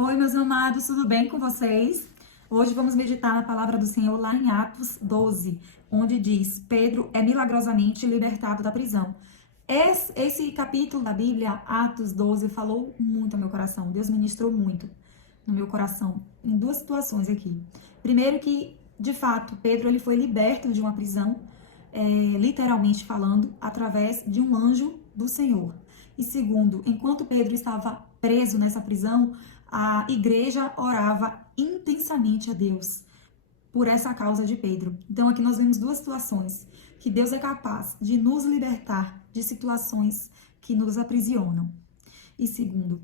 Oi, meus amados, tudo bem com vocês? Hoje vamos meditar na palavra do Senhor lá em Atos 12, onde diz: Pedro é milagrosamente libertado da prisão. Esse capítulo da Bíblia, Atos 12, falou muito ao meu coração. Deus ministrou muito no meu coração em duas situações aqui. Primeiro que, de fato, Pedro ele foi liberto de uma prisão, literalmente falando, através de um anjo do Senhor. E segundo, enquanto Pedro estava preso nessa prisão, a igreja orava intensamente a Deus por essa causa de Pedro. Então aqui nós vemos duas situações, que Deus é capaz de nos libertar de situações que nos aprisionam. E segundo,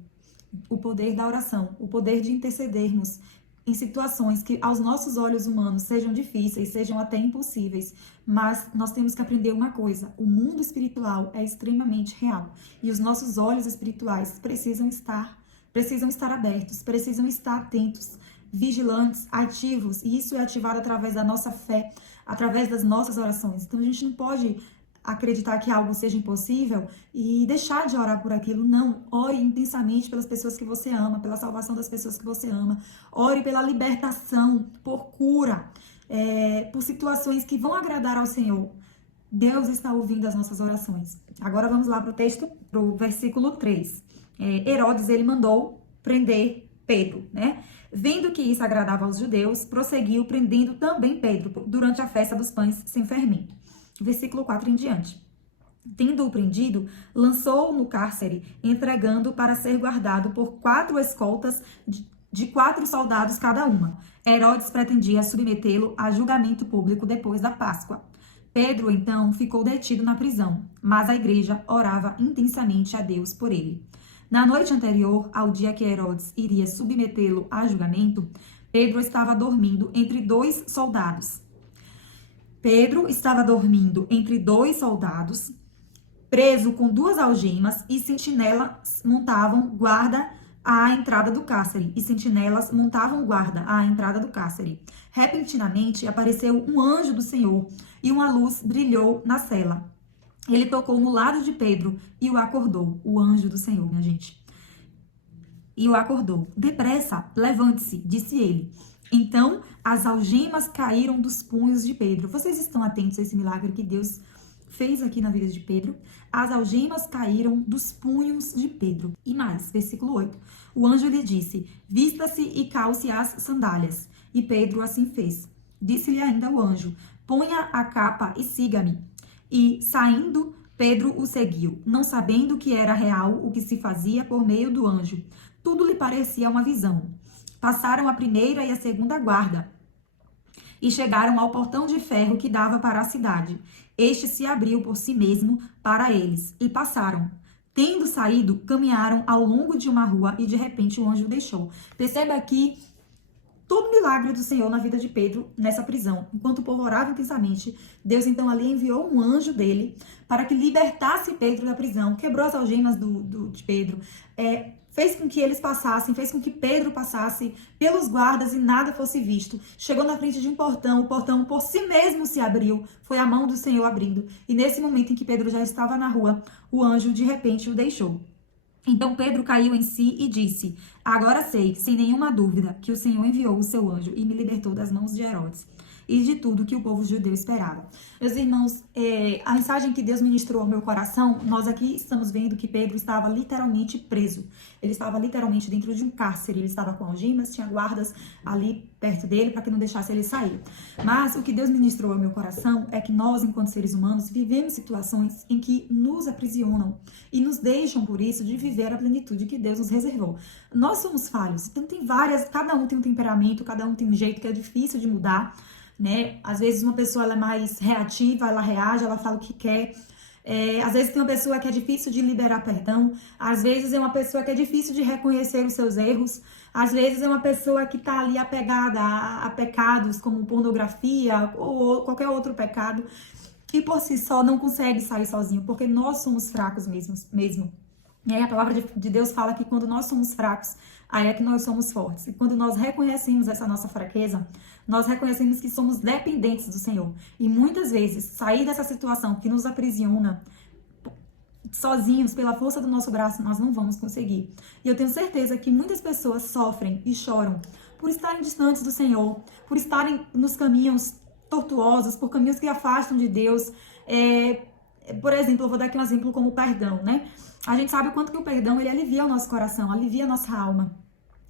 o poder da oração, o poder de intercedermos em situações que aos nossos olhos humanos sejam difíceis, sejam até impossíveis, mas nós temos que aprender uma coisa: o mundo espiritual é extremamente real e os nossos olhos espirituais precisam estar abertos, precisam estar atentos, vigilantes, ativos, e isso é ativado através da nossa fé, através das nossas orações. Então a gente não pode acreditar que algo seja impossível e deixar de orar por aquilo. Não, ore intensamente pelas pessoas que você ama, pela salvação das pessoas que você ama. Ore pela libertação, por cura, por situações que vão agradar ao Senhor. Deus está ouvindo as nossas orações. Agora vamos lá para o texto, para o versículo 3. Herodes, ele mandou prender Pedro, né? Vendo que isso agradava aos judeus, prosseguiu prendendo também Pedro durante a festa dos pães sem fermento. Versículo 4 em diante. Tendo-o prendido, lançou-o no cárcere, entregando para ser guardado por 4 escoltas de 4 soldados cada uma. Herodes pretendia submetê-lo a julgamento público depois da Páscoa. Pedro, então, ficou detido na prisão, mas a igreja orava intensamente a Deus por ele. Na noite anterior ao dia que Herodes iria submetê-lo a julgamento, Pedro estava dormindo entre 2 soldados. Preso com 2 algemas, e sentinelas montavam guarda à entrada do cárcere. Repentinamente apareceu um anjo do Senhor, e uma luz brilhou na cela. Ele tocou no lado de Pedro e o acordou. O anjo do Senhor, minha gente. E o acordou. Depressa, levante-se, disse ele. Então, as algemas caíram dos punhos de Pedro. Vocês estão atentos a esse milagre que Deus fez aqui na vida de Pedro? As algemas caíram dos punhos de Pedro. E mais, versículo 8. O anjo lhe disse: vista-se e calce as sandálias. E Pedro assim fez. Disse-lhe ainda o anjo: ponha a capa e siga-me. E, saindo, Pedro o seguiu, não sabendo que era real o que se fazia por meio do anjo. Tudo lhe parecia uma visão. Passaram a primeira e a segunda guarda e chegaram ao portão de ferro que dava para a cidade. Este se abriu por si mesmo para eles e passaram. Tendo saído, caminharam ao longo de uma rua e de repente o anjo deixou. Perceba aqui todo o milagre do Senhor na vida de Pedro nessa prisão. Enquanto o povo orava intensamente, Deus então ali enviou um anjo dele para que libertasse Pedro da prisão, quebrou as algemas de Pedro, fez com que eles passassem, fez com que Pedro passasse pelos guardas e nada fosse visto. Chegou na frente de um portão, o portão por si mesmo se abriu, foi a mão do Senhor abrindo. E nesse momento em que Pedro já estava na rua, o anjo de repente o deixou. Então Pedro caiu em si e disse: agora sei, sem nenhuma dúvida, que o Senhor enviou o seu anjo e me libertou das mãos de Herodes e de tudo que o povo judeu esperava. Meus irmãos, a mensagem que Deus ministrou ao meu coração, nós aqui estamos vendo que Pedro estava literalmente preso. Ele estava literalmente dentro de um cárcere, ele estava com algemas, tinha guardas ali perto dele para que não deixasse ele sair. Mas o que Deus ministrou ao meu coração é que nós, enquanto seres humanos, vivemos situações em que nos aprisionam e nos deixam, por isso, de viver a plenitude que Deus nos reservou. Nós somos falhos, então tem várias, cada um tem um temperamento, cada um tem um jeito que é difícil de mudar, né? Às vezes uma pessoa ela é mais reativa, ela reage, ela fala o que quer. Às vezes tem uma pessoa que é difícil de liberar perdão, às vezes é uma pessoa que é difícil de reconhecer os seus erros, às vezes é uma pessoa que está ali apegada a pecados como pornografia ou qualquer outro pecado e por si só não consegue sair sozinho, porque nós somos fracos mesmo. E aí a palavra de Deus fala que quando nós somos fracos, aí é que nós somos fortes. E quando nós reconhecemos essa nossa fraqueza, nós reconhecemos que somos dependentes do Senhor. E muitas vezes, sair dessa situação que nos aprisiona sozinhos, pela força do nosso braço, nós não vamos conseguir. E eu tenho certeza que muitas pessoas sofrem e choram por estarem distantes do Senhor, por estarem nos caminhos tortuosos, por caminhos que afastam de Deus. Por exemplo, eu vou dar aqui um exemplo como o perdão, né? A gente sabe o quanto que o perdão, ele alivia o nosso coração, alivia a nossa alma.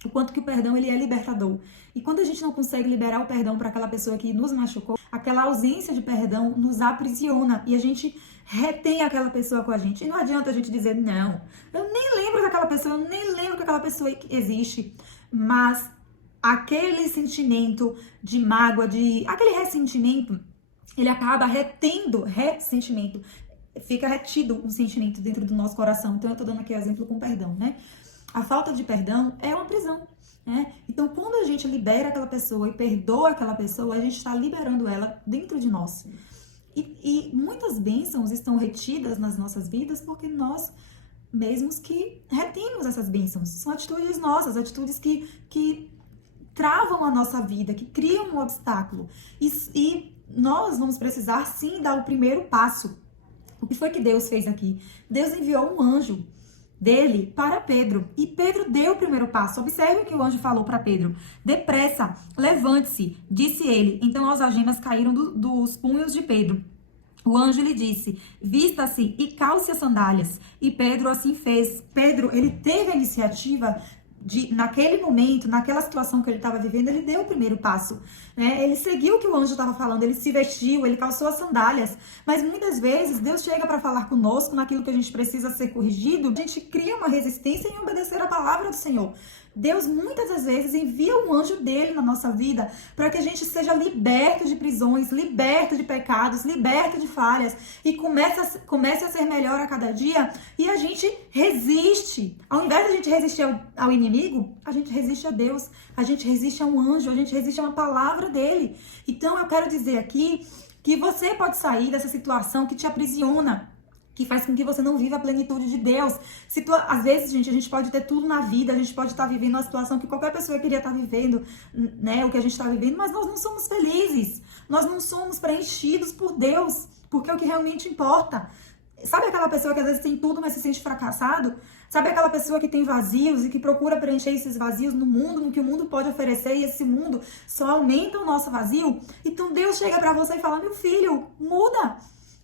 O quanto que o perdão, ele é libertador. E quando a gente não consegue liberar o perdão para aquela pessoa que nos machucou, aquela ausência de perdão nos aprisiona e a gente retém aquela pessoa com a gente. E não adianta a gente dizer, não, eu nem lembro daquela pessoa, eu nem lembro que aquela pessoa existe. Mas aquele sentimento de mágoa, aquele ressentimento, ele acaba retendo ressentimento. Fica retido um sentimento dentro do nosso coração. Então eu tô dando aqui o exemplo com perdão, né? A falta de perdão é uma prisão, né? Então, quando a gente libera aquela pessoa e perdoa aquela pessoa, a gente está liberando ela dentro de nós. E muitas bênçãos estão retidas nas nossas vidas porque nós mesmos que retemos essas bênçãos. São atitudes nossas, atitudes que travam a nossa vida, que criam um obstáculo. E nós vamos precisar, sim, dar o primeiro passo. O que foi que Deus fez aqui? Deus enviou um anjo dele para Pedro. E Pedro deu o primeiro passo. Observe o que o anjo falou para Pedro. Depressa, levante-se, disse ele. Então as algemas caíram dos punhos de Pedro. O anjo lhe disse, vista-se e calce as sandálias. E Pedro assim fez. Pedro, ele teve a iniciativa naquele momento, naquela situação que ele estava vivendo, ele deu o primeiro passo, né? Ele seguiu o que o anjo estava falando, ele se vestiu, ele calçou as sandálias. Mas muitas vezes Deus chega para falar conosco naquilo que a gente precisa ser corrigido, a gente cria uma resistência em obedecer a palavra do Senhor. Deus muitas das vezes envia um anjo dele na nossa vida para que a gente seja liberto de prisões, liberto de pecados, liberto de falhas e comece a ser melhor a cada dia e a gente resiste. Ao invés de a gente resistir ao inimigo, a gente resiste a Deus, a gente resiste a um anjo, a gente resiste a uma palavra dele. Então eu quero dizer aqui que você pode sair dessa situação que te aprisiona, que faz com que você não viva a plenitude de Deus. Às vezes, gente, a gente pode ter tudo na vida, a gente pode estar vivendo uma situação que qualquer pessoa queria estar vivendo, né, o que a gente está vivendo, mas nós não somos felizes, nós não somos preenchidos por Deus, porque é o que realmente importa. Sabe aquela pessoa que às vezes tem tudo, mas se sente fracassado? Sabe aquela pessoa que tem vazios e que procura preencher esses vazios no mundo, no que o mundo pode oferecer, e esse mundo só aumenta o nosso vazio? Então Deus chega para você e fala, meu filho, muda!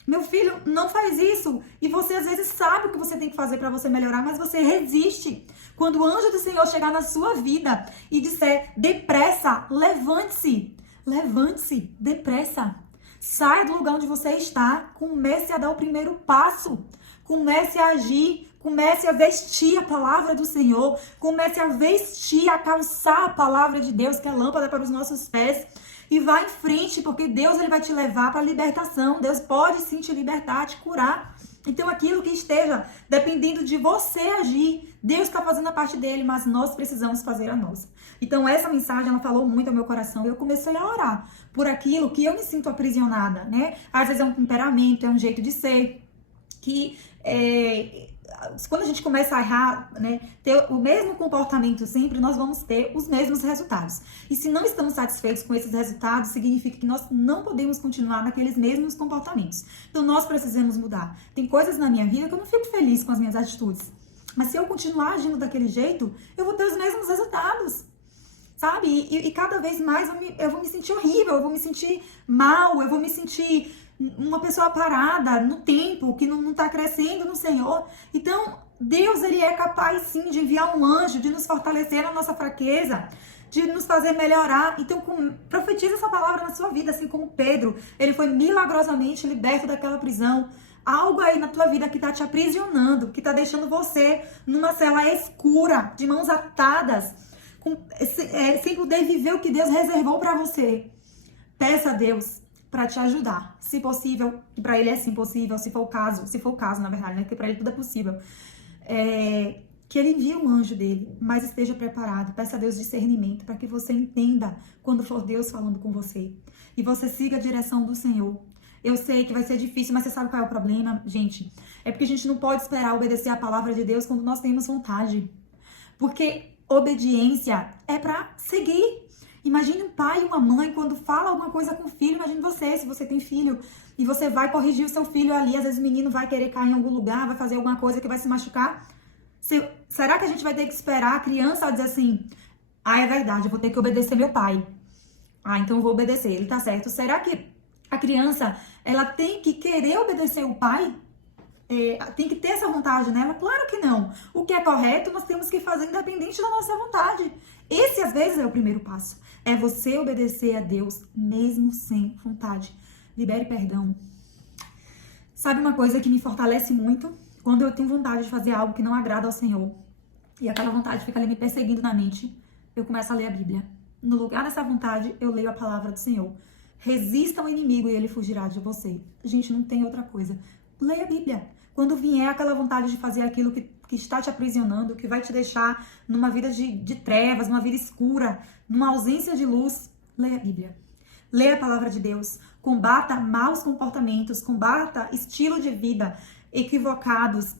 Meu filho, não faz isso. E você às vezes sabe o que você tem que fazer para você melhorar, mas você resiste. Quando o anjo do Senhor chegar na sua vida e disser, depressa, levante-se. Levante-se, depressa. Saia do lugar onde você está. Comece a dar o primeiro passo. Comece a agir. Comece a vestir a palavra do Senhor. Comece a vestir, a calçar a palavra de Deus, que é lâmpada para os nossos pés. E vá em frente, porque Deus ele vai te levar para a libertação. Deus pode sim te libertar, te curar. Então aquilo que esteja dependendo de você agir, Deus está fazendo a parte dele, mas nós precisamos fazer a nossa. Então essa mensagem, ela falou muito ao meu coração. Eu comecei a orar por aquilo que eu me sinto aprisionada, né? Às vezes é um temperamento, é um jeito de ser, que quando a gente começa a errar, né, ter o mesmo comportamento sempre, nós vamos ter os mesmos resultados. E se não estamos satisfeitos com esses resultados, significa que nós não podemos continuar naqueles mesmos comportamentos. Então nós precisamos mudar. Tem coisas na minha vida que eu não fico feliz com as minhas atitudes. Mas se eu continuar agindo daquele jeito, eu vou ter os mesmos resultados. Sabe? E cada vez mais eu vou me sentir horrível, eu vou me sentir mal, eu vou me sentir uma pessoa parada no tempo, que não está crescendo no Senhor. Então, Deus, ele é capaz sim de enviar um anjo, de nos fortalecer na nossa fraqueza, de nos fazer melhorar. Então, profetiza essa palavra na sua vida, assim como Pedro, ele foi milagrosamente liberto daquela prisão. Algo aí na tua vida que está te aprisionando, que está deixando você numa cela escura, de mãos atadas, sem poder viver o que Deus reservou para você. Peça a Deus para te ajudar, se possível, que para ele é sim possível, se for o caso, na verdade, né, que para ele tudo é possível, que ele envie um anjo dele, mas esteja preparado, peça a Deus discernimento, para que você entenda quando for Deus falando com você, e você siga a direção do Senhor. Eu sei que vai ser difícil, mas você sabe qual é o problema, gente? É porque a gente não pode esperar obedecer a palavra de Deus quando nós temos vontade, porque obediência é para seguir. Imagine um pai e uma mãe quando fala alguma coisa com o filho. Imagine você, se você tem filho, e você vai corrigir o seu filho ali. Às vezes o menino vai querer cair em algum lugar, vai fazer alguma coisa que vai se machucar. Será que a gente vai ter que esperar a criança dizer assim, é verdade, eu vou ter que obedecer meu pai. Então eu vou obedecer, ele tá certo. Será que a criança, ela tem que querer obedecer o pai? Tem que ter essa vontade nela? Claro que não. O que é correto, nós temos que fazer independente da nossa vontade. Esse, às vezes, é o primeiro passo. É você obedecer a Deus, mesmo sem vontade. Libere perdão. Sabe uma coisa que me fortalece muito? Quando eu tenho vontade de fazer algo que não agrada ao Senhor, e aquela vontade fica ali me perseguindo na mente, eu começo a ler a Bíblia. No lugar dessa vontade, eu leio a palavra do Senhor. Resista ao inimigo e ele fugirá de você. Gente, não tem outra coisa. Leia a Bíblia. Quando vier aquela vontade de fazer aquilo que está te aprisionando, que vai te deixar numa vida de trevas, numa vida escura, numa ausência de luz, leia a Bíblia. Leia a palavra de Deus. Combata maus comportamentos, combata estilo de vida equivocados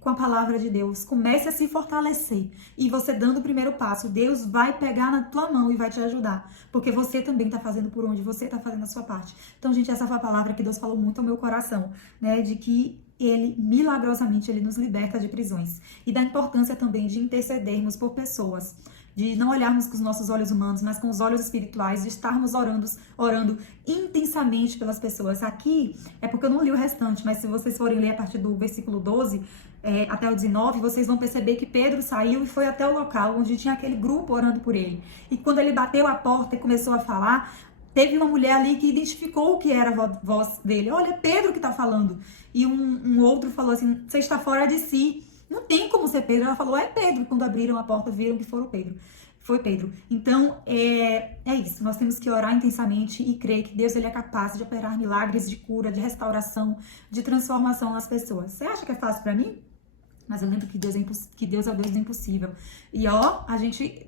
com a palavra de Deus. Comece a se fortalecer. E você dando o primeiro passo, Deus vai pegar na tua mão e vai te ajudar. Porque você também está fazendo por onde você está fazendo a sua parte. Então, gente, essa foi a palavra que Deus falou muito ao meu coração, né? De que Ele, milagrosamente, Ele nos liberta de prisões. E da importância também de intercedermos por pessoas. De não olharmos com os nossos olhos humanos, mas com os olhos espirituais, de estarmos orando intensamente pelas pessoas. Aqui é porque eu não li o restante, mas se vocês forem ler a partir do versículo 12 até o 19, vocês vão perceber que Pedro saiu e foi até o local onde tinha aquele grupo orando por ele. E quando ele bateu a porta e começou a falar, teve uma mulher ali que identificou o que era a voz dele. Olha, é Pedro que está falando. E um outro falou assim, você está fora de si. Não tem como ser Pedro. Ela falou, é Pedro. Quando abriram a porta, viram que foi Pedro. Então, é isso. Nós temos que orar intensamente e crer que Deus ele é capaz de operar milagres de cura, de restauração, de transformação nas pessoas. Você acha que é fácil para mim? Mas eu lembro que Deus é o Deus do impossível. E a gente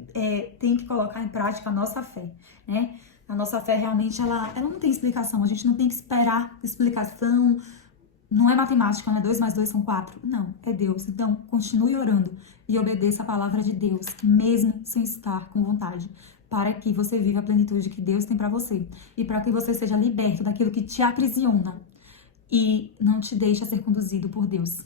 tem que colocar em prática a nossa fé, né? A nossa fé realmente, ela não tem explicação. A gente não tem que esperar explicação. Não é matemática, não é 2 mais 2 são 4. Não, é Deus. Então, continue orando e obedeça a palavra de Deus, mesmo sem estar com vontade, para que você viva a plenitude que Deus tem para você e para que você seja liberto daquilo que te aprisiona e não te deixa ser conduzido por Deus.